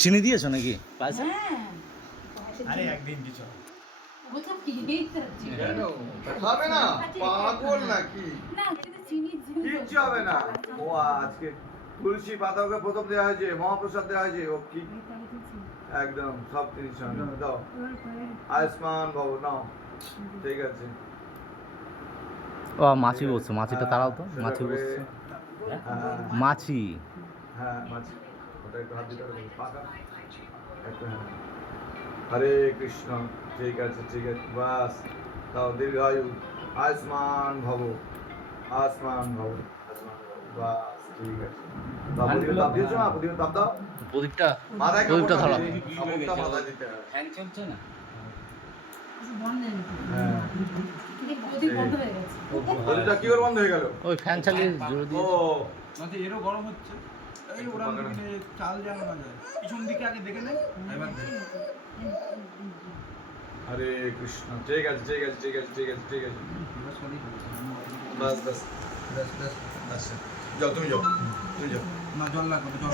চিনি দিয়েছো নাকি পায়েসে? আরে একদিন কিছু হবে না, পাগল নাকি? কিচ্ছু হবে না। ও আজকে তুলসী পাতাকে প্রথম দেওয়া হয়েছে, মহাপ্রসাদ দেওয়া হয়েছে। ও কি একদম সব জিনিস দাও। আয়ুষ্মান বাবু নাও, ঠিক আছে। ও মাছি বসছে, মাছিটা তাড়াও তো। মাছি বসছে, মাছি। হ্যাঁ মাছি, ওটা একটু হাত দিতে হবে, পাকা একটু। হ্যাঁ, হরে কৃষ্ণ, ঠিক আছে ঠিক আছে, বাস দাও। দীর্ঘায়ু, আয়ুষ্মান ভব, আয়ুষ্মান ভব, বাস ঠিক আছে। তাপ দিয়েছো না? প্রদীপ তাপ দাও। প্রদীপটা মাথায় প্রদীপটা ধরাও। কাপড়টা মাথায় দিতে হবে। ফ্যান চলছে না? হ্যাঁ, প্রদীপটা কি করে বন্ধ হয়ে গেল? ওই ফ্যান চালিয়ে জোরে ও দিয়ে। মাঝে এরও গরম হচ্ছে। এই ওরা চাল যেন না যায়, পিছন দিকে আগে দেখে নেই। এবার হরে কৃষ্ণ, ঠিক আছে ঠিক আছে ঠিক আছে ঠিক আছে ঠিক আছে, বাস বাস, আচ্ছা যাও, তুমি যাও, তুমি যাও। না জল লাগবে, জল